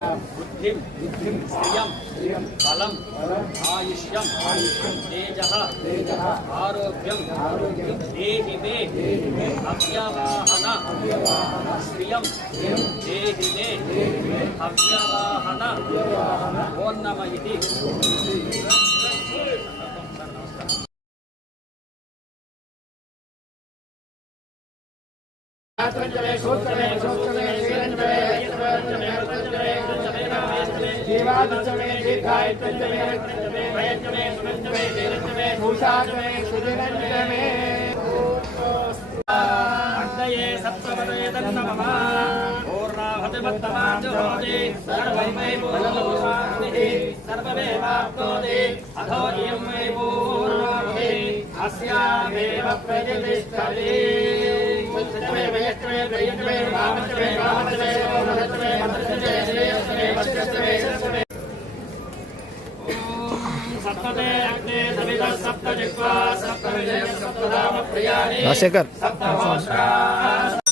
बुद्धिं श्रियं बलं आयुष्यं तेजः आरोग्यं देहि मे अव्यवाहन श्रियं देहि मे अव्यवाहन ओं नमः इति जीवादचमे दीर्घायतचमे भयचमे सुमंचमे दीर्घचमे भूषाचमे सुदिनचमे अग्नये सप्तपदये तन्नमः पूर्णाभतिमत्तमाञ्जुहोति सर्वैवै पूर्णभूषान्निः सर्वमेवाप्नोति अथो इयं वै पूर्णाभि अस्यामेव प्रतिष्ठति सत्यमे वयश्चमे प्रयश्चमे भावश्चमे भावश्चमे सोमश्चमे मन्त्रश्चमे श्रेयश्चमे वश्यश्चमे शश्चमे सप्तते अग्ने सवितः सप्तजिह्वा सप्तविजयः सप्तधाम प्रियाणि राजशेखर सप्तमोषा